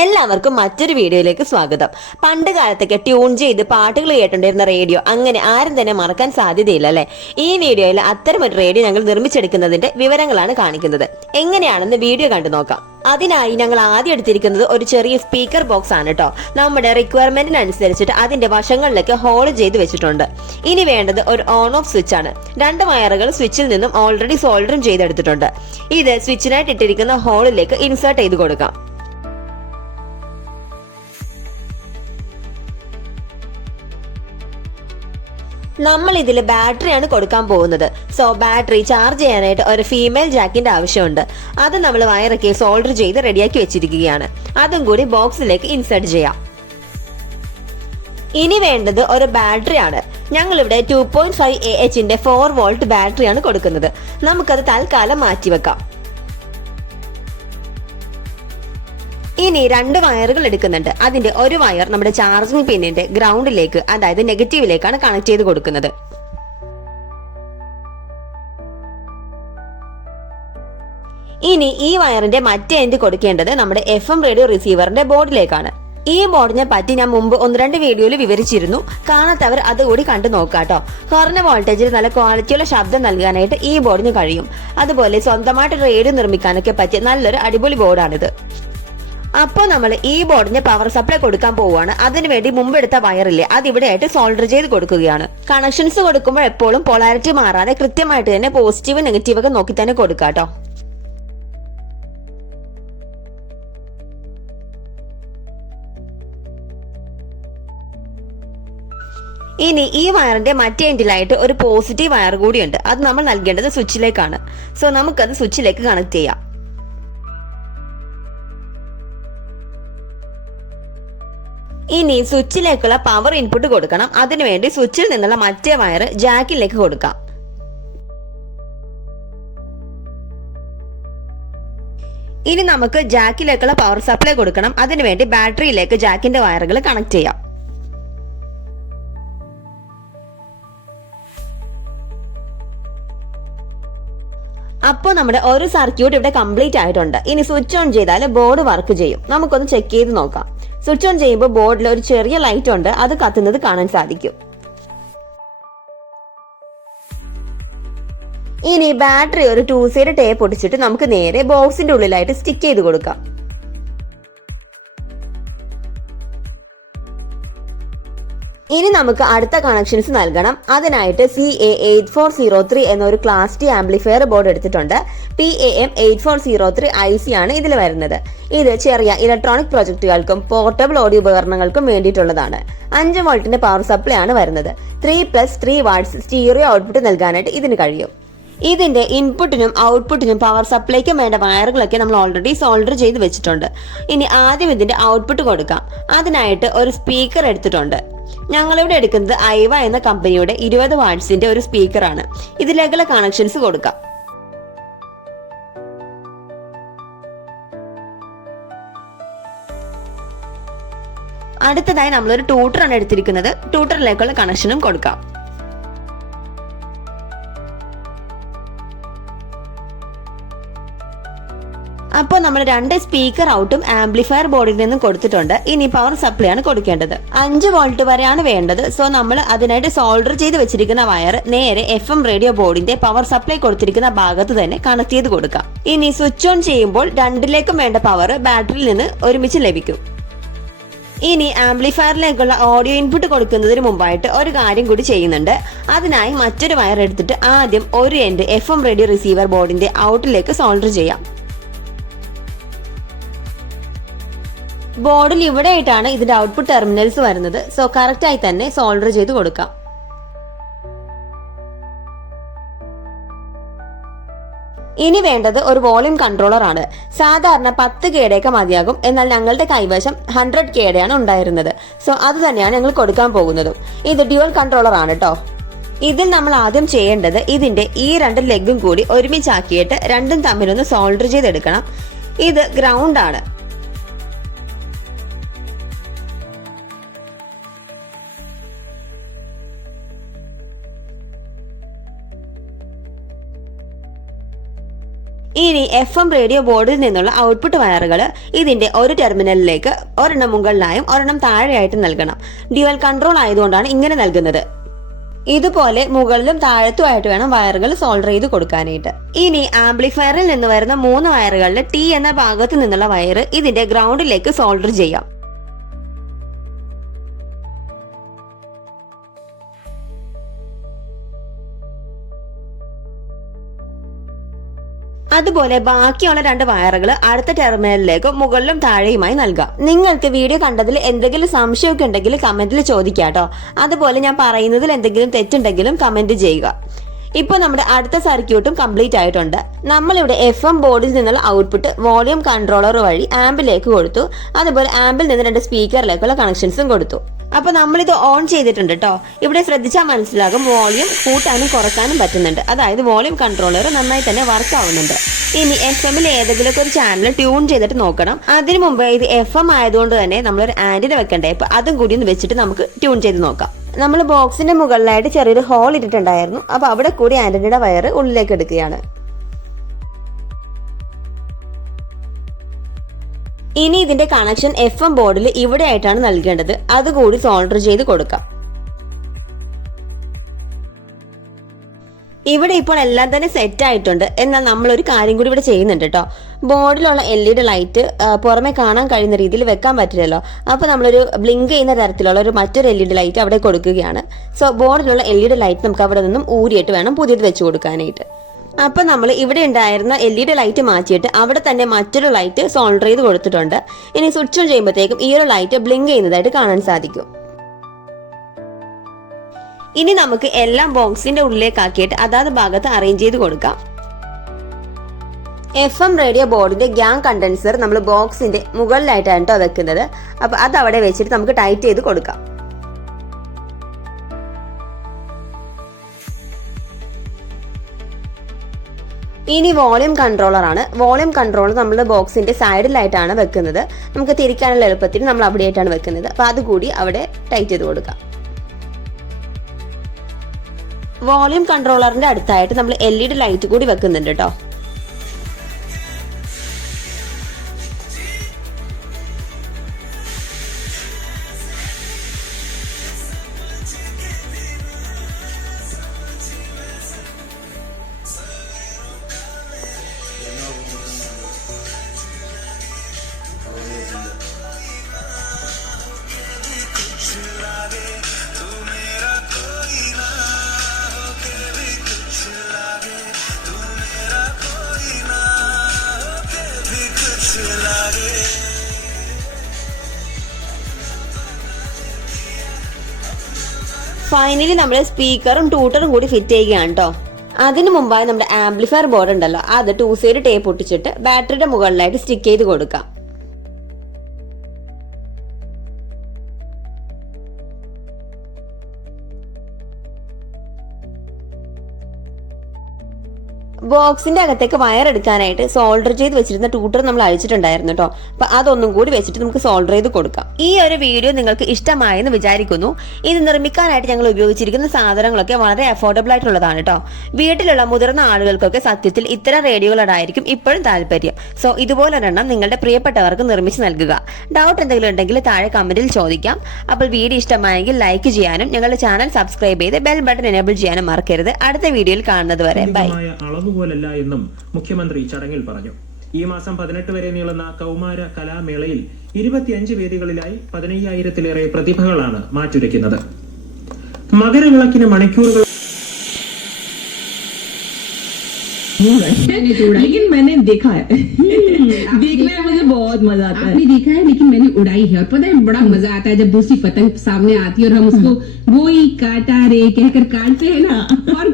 എല്ലാവർക്കും മറ്റൊരു വീഡിയോയിലേക്ക് സ്വാഗതം. പണ്ട് കാലത്തൊക്കെ ട്യൂൺ ചെയ്ത് പാട്ടുകൾ കേട്ടുകൊണ്ടിരുന്ന റേഡിയോ അങ്ങനെ ആരും തന്നെ മറക്കാൻ സാധ്യതയില്ല അല്ലെ. ഈ വീഡിയോയിൽ അത്തരമൊരു റേഡിയോ ഞങ്ങൾ നിർമ്മിച്ചെടുക്കുന്നതിന്റെ വിവരങ്ങളാണ് കാണിക്കുന്നത്. എങ്ങനെയാണെന്ന് വീഡിയോ കണ്ടു നോക്കാം. അതിനായി ഞങ്ങൾ ആദ്യം എടുത്തിരിക്കുന്നത് ഒരു ചെറിയ സ്പീക്കർ ബോക്സ് ആണ് കേട്ടോ. നമ്മുടെ റിക്വയർമെന്റിനനുസരിച്ചിട്ട് അതിന്റെ വശങ്ങളിലേക്ക് ഹോൾ ചെയ്ത് വെച്ചിട്ടുണ്ട്. ഇനി വേണ്ടത് ഒരു ഓൺ ഓഫ് സ്വിച്ച് ആണ്. 2 വയറുകൾ സ്വിച്ചിൽ നിന്നും ഓൾറെഡി സോൾഡറും ചെയ്തെടുത്തിട്ടുണ്ട്. ഇത് സ്വിച്ചിനായിട്ട് ഇട്ടിരിക്കുന്ന ഹോളിലേക്ക് ഇൻസേർട്ട് ചെയ്ത് കൊടുക്കാം. നമ്മൾ ഇതിൽ ബാറ്ററിയാണ് കൊടുക്കാൻ പോകുന്നത്. സോ ബാറ്ററി ചാർജ് ചെയ്യാനായിട്ട് ഒരു ഫീമെയിൽ ജാക്കിന്റെ ആവശ്യമുണ്ട്. അത് നമ്മൾ വയറൊക്കെ സോൾഡർ ചെയ്ത് റെഡിയാക്കി വെച്ചിരിക്കുകയാണ്. അതും കൂടി ബോക്സിലേക്ക് ഇൻസേർട്ട് ചെയ്യാം. ഇനി വേണ്ടത് ഒരു ബാറ്ററിയാണ്. ഞങ്ങളിവിടെ 2.5 AHന്റെ 4 വോൾട്ട് ബാറ്ററിയാണ് കൊടുക്കുന്നത്. നമുക്കത് തൽക്കാലം മാറ്റിവെക്കാം. ഇനി 2 വയറുകൾ എടുക്കുന്നുണ്ട്. അതിന്റെ ഒരു വയർ നമ്മുടെ ചാർജിംഗ് പിന്നിന്റെ ഗ്രൗണ്ടിലേക്ക്, അതായത് നെഗറ്റീവിലേക്കാണ് കണക്ട് ചെയ്ത് കൊടുക്കുന്നത്. ഇനി ഈ വയറിന്റെ മറ്റേ എൻഡ് കൊടുക്കേണ്ടത് നമ്മുടെ FM റേഡിയോ റിസീവറിന്റെ ബോർഡിലേക്കാണ്. ഈ ബോർഡിനെ പറ്റി ഞാൻ മുമ്പ് 1-2 വീഡിയോയിൽ വിവരിച്ചിരുന്നു. കാണാത്തവർ അതുകൂടി കണ്ടു നോക്കാട്ടോ. കുറഞ്ഞ വോൾട്ടേജിൽ നല്ല ക്വാളിറ്റിയുള്ള ശബ്ദം നൽകാനായിട്ട് ഈ ബോർഡിന് കഴിയും. അതുപോലെ സ്വന്തമായിട്ട് റേഡിയോ നിർമ്മിക്കാനൊക്കെ പറ്റിയ നല്ലൊരു അടിപൊളി ബോർഡാണിത്. അപ്പോൾ നമ്മൾ ഈ ബോർഡിന് പവർ സപ്ലൈ കൊടുക്കാൻ പോവുകയാണ്. അതിനുവേണ്ടി മുമ്പെടുത്ത വയറില്ലേ, അത് ഇവിടെ ആയിട്ട് സോൾഡർ ചെയ്ത് കൊടുക്കുകയാണ്. കണക്ഷൻസ് കൊടുക്കുമ്പോൾ എപ്പോഴും പൊളാരിറ്റി മാറാതെ കൃത്യമായിട്ട് തന്നെ പോസിറ്റീവ് നെഗറ്റീവ് ഒക്കെ നോക്കി തന്നെ കൊടുക്കാട്ടോ. ഇനി ഈ വയറിന്റെ മറ്റേ എൻഡിലായിട്ട് ഒരു പോസിറ്റീവ് വയർ കൂടിയുണ്ട്. അത് നമ്മൾ നൽകേണ്ടത് സ്വിച്ചിലേക്കാണ്. സോ നമുക്കത് സ്വിച്ചിലേക്ക് കണക്ട് ചെയ്യാം. ഇനി സ്വിച്ചിലേക്കുള്ള പവർ ഇൻപുട്ട് കൊടുക്കണം. അതിനുവേണ്ടി സ്വിച്ചിൽ നിന്നുള്ള മറ്റേ വയർ ജാക്കിലേക്ക് കൊടുക്കാം. ഇനി നമുക്ക് ജാക്കിലേക്കുള്ള പവർ സപ്ലൈ കൊടുക്കണം. അതിനുവേണ്ടി ബാറ്ററിയിലേക്ക് ജാക്കിന്റെ വയറുകൾ കണക്ട് ചെയ്യാം. അപ്പോൾ നമ്മുടെ ഒരു സർക്യൂട്ട് ഇവിടെ കംപ്ലീറ്റ് ആയിട്ടുണ്ട്. ഇനി സ്വിച്ച് ഓൺ ചെയ്താൽ ബോർഡ് വർക്ക് ചെയ്യും. നമുക്കൊന്ന് ചെക്ക് ചെയ്ത് നോക്കാം. സ്വിച്ച് ഓൺ ചെയ്യുമ്പോൾ ബോർഡിൽ ഒരു ചെറിയ ലൈറ്റ് ഉണ്ട്, അത് കത്തുന്നത് കാണാൻ സാധിക്കും. ഇനി ബാറ്ററി ഒരു 2 സൈഡ് ടേപ്പ് ഒട്ടിച്ചിട്ട് നമുക്ക് നേരെ ബോക്സിന്റെ ഉള്ളിലായിട്ട് സ്റ്റിക്ക് ചെയ്ത് കൊടുക്കാം. ഇനി നമുക്ക് അടുത്ത കണക്ഷൻസ് നൽകണം. അതിനായിട്ട് CA8403 എന്നൊരു ക്ലാസ് D ആംപ്ലിഫയർ ബോർഡ് എടുത്തിട്ടുണ്ട്. PAM8403 IC ആണ് ഇതിൽ വരുന്നത്. ഇത് ചെറിയ ഇലക്ട്രോണിക് പ്രൊജക്ടുകൾക്കും പോർട്ടബിൾ ഓഡിയോ ഉപകരണങ്ങൾക്കും വേണ്ടിയിട്ടുള്ളതാണ്. 5 വോൾട്ടിന്റെ പവർ സപ്ലൈ ആണ് വരുന്നത്. 3+3 വാട്ട്സ് സ്റ്റീറിയോ ഔട്ട്പുട്ട് നൽകാനായിട്ട് ഇതിന് കഴിയും. ഇതിന്റെ ഇൻപുട്ടിനും ഔട്ട്പുട്ടിനും പവർ സപ്ലൈക്കും വേണ്ട വയറുകളൊക്കെ നമ്മൾ ഓൾറെഡി സോൾഡർ ചെയ്ത് വെച്ചിട്ടുണ്ട്. ഇനി ആദ്യം ഇതിന്റെ ഔട്ട്പുട്ട് കൊടുക്കാം. അതിനായിട്ട് ഒരു സ്പീക്കർ എടുത്തിട്ടുണ്ട്. ഞങ്ങളിവിടെ എടുക്കുന്നത് ഐവ എന്ന കമ്പനിയുടെ 20 വാട്ട്സിന്റെ ഒരു സ്പീക്കറാണ്. ഇതിലേക്കുള്ള കണക്ഷൻസ് കൊടുക്കാം. അടുത്തതായി നമ്മളൊരു ട്യൂട്ടറാണ് എടുത്തിരിക്കുന്നത്. ട്യൂട്ടറിലേക്കുള്ള കണക്ഷനും കൊടുക്കാം. അപ്പോൾ നമ്മൾ 2 സ്പീക്കർ ഔട്ടും ആംപ്ലിഫയർ ബോർഡിൽ നിന്നും കൊടുത്തിട്ടുണ്ട്. ഇനി പവർ സപ്ലൈ ആണ് കൊടുക്കേണ്ടത്. 5 വോൾട്ട് വരെയാണ് വേണ്ടത്. സോ നമ്മൾ അതിനായിട്ട് സോൾഡർ ചെയ്ത് വെച്ചിരിക്കുന്ന വയർ നേരെ FM റേഡിയോ ബോർഡിന്റെ പവർ സപ്ലൈ കൊടുത്തിരിക്കുന്ന ഭാഗത്ത് തന്നെ കണക്ട് ചെയ്ത് കൊടുക്കാം. ഇനി സ്വിച്ച് ഓൺ ചെയ്യുമ്പോൾ 2ലേക്കും വേണ്ട പവർ ബാറ്ററിയിൽ നിന്ന് ഒരുമിച്ച് ലഭിക്കും. ഇനി ആംപ്ലിഫയറിലേക്കുള്ള ഓഡിയോ ഇൻപുട്ട് കൊടുക്കുന്നതിന് മുമ്പായിട്ട് ഒരു കാര്യം കൂടി ചെയ്യുന്നുണ്ട്. അതിനായി മറ്റൊരു വയർ എടുത്തിട്ട് ആദ്യം ഒരു എൻഡ് FM റേഡിയോ റിസീവർ ബോർഡിന്റെ ഔട്ടിലേക്ക് സോൾഡർ ചെയ്യാം. ബോർഡിൽ ഇവിടെ ആയിട്ടാണ് ഇതിന്റെ ഔട്ട്പുട്ട് ടെർമിനൽസ് വരുന്നത്. സോ കറക്റ്റ് ആയി തന്നെ സോൾഡർ ചെയ്ത് കൊടുക്കാം. ഇനി വേണ്ടത് ഒരു വോളിയം കൺട്രോളർ ആണ്. സാധാരണ 10K ഒക്കെ മതിയാകും. എന്നാൽ ഞങ്ങളുടെ കൈവശം 100K ആണ് ഉണ്ടായിരുന്നത്. സോ അത് തന്നെയാണ് ഞങ്ങൾ കൊടുക്കാൻ പോകുന്നതും. ഇത് ഡ്യുവൽ കൺട്രോളർ ആണ് കേട്ടോ. ഇതിൽ നമ്മൾ ആദ്യം ചെയ്യേണ്ടത് ഇതിന്റെ ഈ 2 ലെഗും കൂടി ഒരുമിച്ചാക്കിയിട്ട് രണ്ടും തമ്മിലൊന്ന് സോൾഡർ ചെയ്തെടുക്കണം. ഇത് ഗ്രൗണ്ട് ആണ്. ഇനി FM റേഡിയോ ബോർഡിൽ നിന്നുള്ള ഔട്ട്പുട്ട് വയറുകൾ ഇതിന്റെ ഒരു ടെർമിനലിലേക്ക് ഒരെണ്ണം മുകളിലായും ഒരെണ്ണം താഴെയായിട്ടും നൽകണം. ഡ്യുവൽ കൺട്രോൾ ആയതുകൊണ്ടാണ് ഇങ്ങനെ നൽകുന്നത്. ഇതുപോലെ മുകളിലും താഴത്തുമായിട്ട് വേണം വയറുകൾ സോൾഡർ ചെയ്ത് കൊടുക്കാനായിട്ട്. ഇനി ആംപ്ലിഫയറിൽ നിന്ന് വരുന്ന 3 വയറുകളിൽ T എന്ന ഭാഗത്ത് നിന്നുള്ള വയറ് ഇതിന്റെ ഗ്രൗണ്ടിലേക്ക് സോൾഡർ ചെയ്യാം. അതുപോലെ ബാക്കിയുള്ള 2 വയറുകൾ അടുത്ത ടെർമിനലിലേക്ക് മുകളിലും താഴെയുമായി നൽകാം. നിങ്ങൾക്ക് വീഡിയോ കണ്ടതിൽ എന്തെങ്കിലും സംശയമൊക്കെ ഉണ്ടെങ്കിൽ കമന്റിൽ ചോദിക്കാട്ടോ. അതുപോലെ ഞാൻ പറയുന്നതിൽ എന്തെങ്കിലും തെറ്റുണ്ടെങ്കിലും കമന്റ് ചെയ്യുക. ഇപ്പോൾ നമ്മുടെ അടുത്ത സർക്യൂട്ടും കംപ്ലീറ്റ് ആയിട്ടുണ്ട്. നമ്മളിവിടെ FM ബോർഡിൽ നിന്നുള്ള ഔട്ട്പുട്ട് വോളിയം കൺട്രോളർ വഴി ആംപിലേക്ക് കൊടുത്തു. അതുപോലെ ആംപിൽ നിന്ന് 2 സ്പീക്കറിലേക്കുള്ള കണക്ഷൻസും കൊടുത്തു. അപ്പൊ നമ്മളിത് ഓൺ ചെയ്തിട്ടുണ്ട് കേട്ടോ. ഇവിടെ ശ്രദ്ധിച്ചാൽ മനസ്സിലാകും വോളിയം കൂട്ടാനും കുറക്കാനും പറ്റുന്നുണ്ട്. അതായത് വോളിയം കൺട്രോളർ നന്നായി തന്നെ വർക്ക് ആവുന്നുണ്ട്. ഇനി FM-ൽ ഏതെങ്കിലും ഒരു ചാനൽ ട്യൂൺ ചെയ്തിട്ട് നോക്കണം. അതിനു മുമ്പ് ഇത് FM ആയതുകൊണ്ട് തന്നെ നമ്മളൊരു ആന്റിന വെക്കണ്ടേ. അപ്പൊ അതും കൂടി ഒന്ന് വെച്ചിട്ട് നമുക്ക് ട്യൂൺ ചെയ്ത് നോക്കാം. നമ്മൾ ബോക്സിന്റെ മുകളിലായിട്ട് ചെറിയൊരു ഹോൾ ഇട്ടിട്ടുണ്ടായിരുന്നു. അപ്പൊ അവിടെ കൂടി ആന്റിനയുടെ വയർ ഉള്ളിലേക്ക് എടുക്കുകയാണ്. ഇനി ഇതിന്റെ കണക്ഷൻ FM ബോർഡിൽ ഇവിടെ ആയിട്ടാണ് നൽകേണ്ടത്. അതുകൂടി സോൾഡർ ചെയ്ത് കൊടുക്കാം. ഇവിടെ ഇപ്പോൾ എല്ലാം തന്നെ സെറ്റ് ആയിട്ടുണ്ട്. എന്നാൽ നമ്മളൊരു കാര്യം കൂടി ഇവിടെ ചെയ്യുന്നുണ്ട് കേട്ടോ. ബോർഡിലുള്ള LED ലൈറ്റ് പുറമെ കാണാൻ കഴിയുന്ന രീതിയിൽ വെക്കാൻ പറ്റില്ലല്ലോ. അപ്പോൾ നമ്മളൊരു ബ്ലിങ്ക് ചെയ്യുന്ന തരത്തിലുള്ള മറ്റൊരു LED ലൈറ്റ് അവിടെ കൊടുക്കുകയാണ്. സോ ബോർഡിലുള്ള LED ലൈറ്റ് നമുക്ക് അവിടെ നിന്നും ഊരിയിട്ട് വേണം പുതിയത് വെച്ച് കൊടുക്കാനായിട്ട്. അപ്പൊ നമ്മൾ ഇവിടെ ഉണ്ടായിരുന്ന LED ലൈറ്റ് മാറ്റിയിട്ട് അവിടെ തന്നെ മറ്റൊരു ലൈറ്റ് സോൾഡർ ചെയ്ത് കൊടുത്തിട്ടുണ്ട്. ഇനി സ്വിച്ച് ഓൺ ചെയ്യുമ്പോഴത്തേക്കും ഈ ഒരു ലൈറ്റ് ബ്ലിങ്ക് ചെയ്യുന്നതായിട്ട് കാണാൻ സാധിക്കും. ഇനി നമുക്ക് എല്ലാം ബോക്സിന്റെ ഉള്ളിലേക്കാക്കിയിട്ട് അതാത് ഭാഗത്ത് അറേഞ്ച് ചെയ്ത് കൊടുക്കാം. FM റേഡിയോ ബോർഡിന്റെ ഗ്യാങ് കണ്ടൻസർ നമ്മൾ ബോക്സിന്റെ മുകളിലായിട്ടാണ് കേട്ടോ വെക്കുന്നത്. അപ്പൊ അത് അവിടെ വെച്ചിട്ട് നമുക്ക് ടൈറ്റ് ചെയ്ത് കൊടുക്കാം. ഇനി വോളിയം കൺട്രോളർ ആണ്. വോളിയം കൺട്രോളർ നമ്മുടെ ബോക്സിന്റെ സൈഡിലായിട്ടാണ് വെക്കുന്നത്. നമുക്ക് തിരിക്കാനുള്ള എളുപ്പത്തിൽ നമ്മൾ അവിടെയായിട്ടാണ് വെക്കുന്നത്. അപ്പൊ അതുകൂടി അവിടെ ടൈറ്റ് ചെയ്ത് കൊടുക്കാം. വോളിയം കൺട്രോളറിന്റെ അടുത്തായിട്ട് നമ്മൾ LED ലൈറ്റ് കൂടി വെക്കുന്നുണ്ട് കേട്ടോ. ഫൈനലി നമ്മൾ സ്പീക്കറും ട്യൂട്ടറും കൂടി ഫിറ്റ് ചെയ്യുകയാണ് കേട്ടോ. അതിനു മുമ്പായി നമ്മുടെ ആംപ്ലിഫയർ ബോർഡ് ഉണ്ടല്ലോ, അത് 2 സൈഡ് ടേപ്പ് ഒട്ടിച്ചിട്ട് ബാറ്ററിയുടെ മുകളിലായിട്ട് സ്റ്റിക്ക് ചെയ്ത് കൊടുക്കാം. ബോക്സിന്റെ അകത്തേക്ക് വയർ എടുക്കാനായിട്ട് സോൾഡർ ചെയ്ത് വെച്ചിരുന്ന ട്യൂട്ടർ നമ്മൾ അഴിച്ചിട്ടുണ്ടായിരുന്നു കേട്ടോ. അപ്പൊ അതൊന്നും കൂടി വെച്ചിട്ട് നമുക്ക് സോൾഡർ ചെയ്ത് കൊടുക്കാം. ഈ ഒരു വീഡിയോ നിങ്ങൾക്ക് ഇഷ്ടമായെന്ന് വിചാരിക്കുന്നു. ഇത് നിർമ്മിക്കാനായിട്ട് ഞങ്ങൾ ഉപയോഗിച്ചിരിക്കുന്ന സാധനങ്ങളൊക്കെ വളരെ അഫോർഡബിൾ ആയിട്ടുള്ളതാണ് കേട്ടോ. വീട്ടിലുള്ള മുതിർന്ന ആളുകൾക്കൊക്കെ സത്യത്തിൽ ഇത്തരം റേഡിയോകളോടായിരിക്കും ഇപ്പോഴും താല്പര്യം. സോ ഇതുപോലൊരെണ്ണം നിങ്ങളുടെ പ്രിയപ്പെട്ടവർക്ക് നിർമ്മിച്ച് നൽകുക. ഡൗട്ട് എന്തെങ്കിലും ഉണ്ടെങ്കിൽ താഴെ കമന്റിൽ ചോദിക്കാം. അപ്പോൾ വീഡിയോ ഇഷ്ടമായെങ്കിൽ ലൈക്ക് ചെയ്യാനും ഞങ്ങളുടെ ചാനൽ സബ്സ്ക്രൈബ് ചെയ്ത് ബെൽ ബട്ടൺ എനേബിൾ ചെയ്യാനും മറക്കരുത്. അടുത്ത വീഡിയോയിൽ കാണുന്നത് വരെ ബൈ. പോലല്ല എന്നും മുഖ്യമന്ത്രി ചടങ്ങിൽ പറഞ്ഞു. ഈ മാസം 18 വരെ നീളുന്ന കൗമാര കലാമേളയിൽ 25 വേദികളിലായി 15,000-ലേറെ പ്രതിഭകളാണ് മാറ്റുരയ്ക്കുന്നത്. മകരവിളക്കിന് മണിക്കൂറുകൾ लेकिन मैंने देखा है देखने में मुझे बहुत मजा आता है. आपने देखा है लेकिन मैंने उड़ाई है और पता है बड़ा मजा आता है जब दूसरी पतंग सामने आती है और हम उसको वो ही काटा रे कहकर काटते हैं ना और